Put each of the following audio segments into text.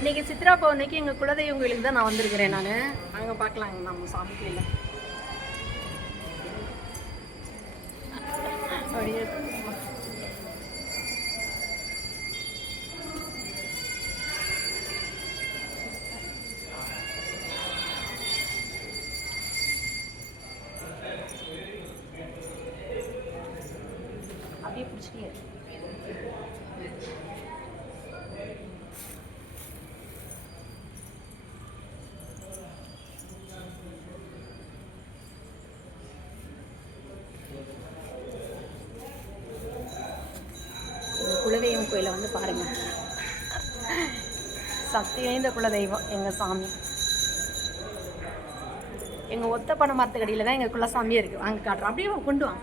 இன்றைக்கி சித்ரா பௌர்ணமிக்கு எங்கள் குலதெய்வம் கோயிலுக்கு தான் நான் வந்திருக்கிறேன். நான் அங்கே பார்க்கலாங்க நம்ம சாமி கோயிலில் அப்படியே அப்படியே பிடிச்சிட்டே குலதெய்வம் கோயிலை வந்து பாருங்கள். சக்தி வாய்ந்த குலதெய்வம் எங்கள் சாமி. எங்கள் ஒத்த பனை மரத்துக்கடியில் தான் எங்கள் குலசாமியே இருக்குது. வாங்க காட்டுறோம். அப்படியே கொண்டு வாங்க,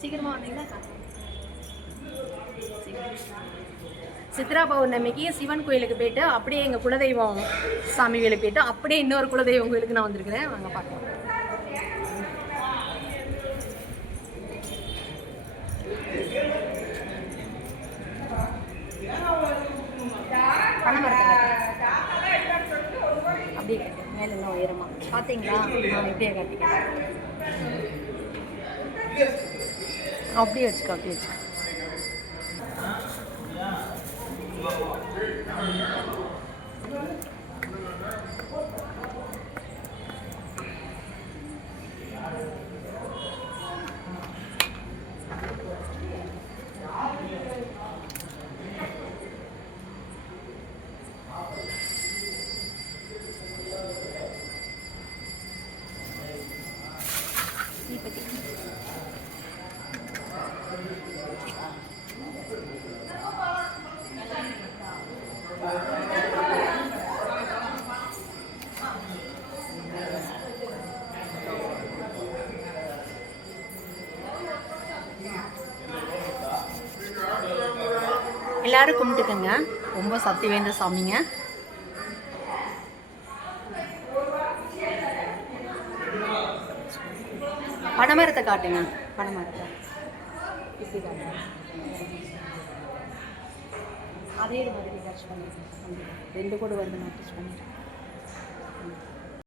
சீக்கிரமாக வந்தீங்கன்னா காட்டுறோம். சித்ரா பௌர்ணமிக்கு சிவன் கோயிலுக்கு போயிட்டு அப்படியே எங்கள் குலதெய்வம் சாமி கோயிலுக்கு போயிட்டு அப்படியே இன்னொரு குலதெய்வம் கோயிலுக்கு நான் வந்திருக்கிறேன். வாங்க பார்க்கலாம். அப்படியே கட்டு மேலே இன்னும் உயரமா பார்த்தீங்களா? நான் இப்படியே கட்டிக்கிறேன். அப்படியே வச்சுக்கோ, அப்படியே வச்சுக்கோ. எல்லாரும் கும்பிட்டுக்கங்க. ரொம்ப சக்தி வாய்ந்த சாமிங்க. பனைமரத்தை காட்டுங்க. பனைமரத்தை இப்படி காட்டுங்க. அதே மாதிரி டச் பண்ணிடுறேன். 2 கூட வருது நான் டச் பண்ணிடுறேன்.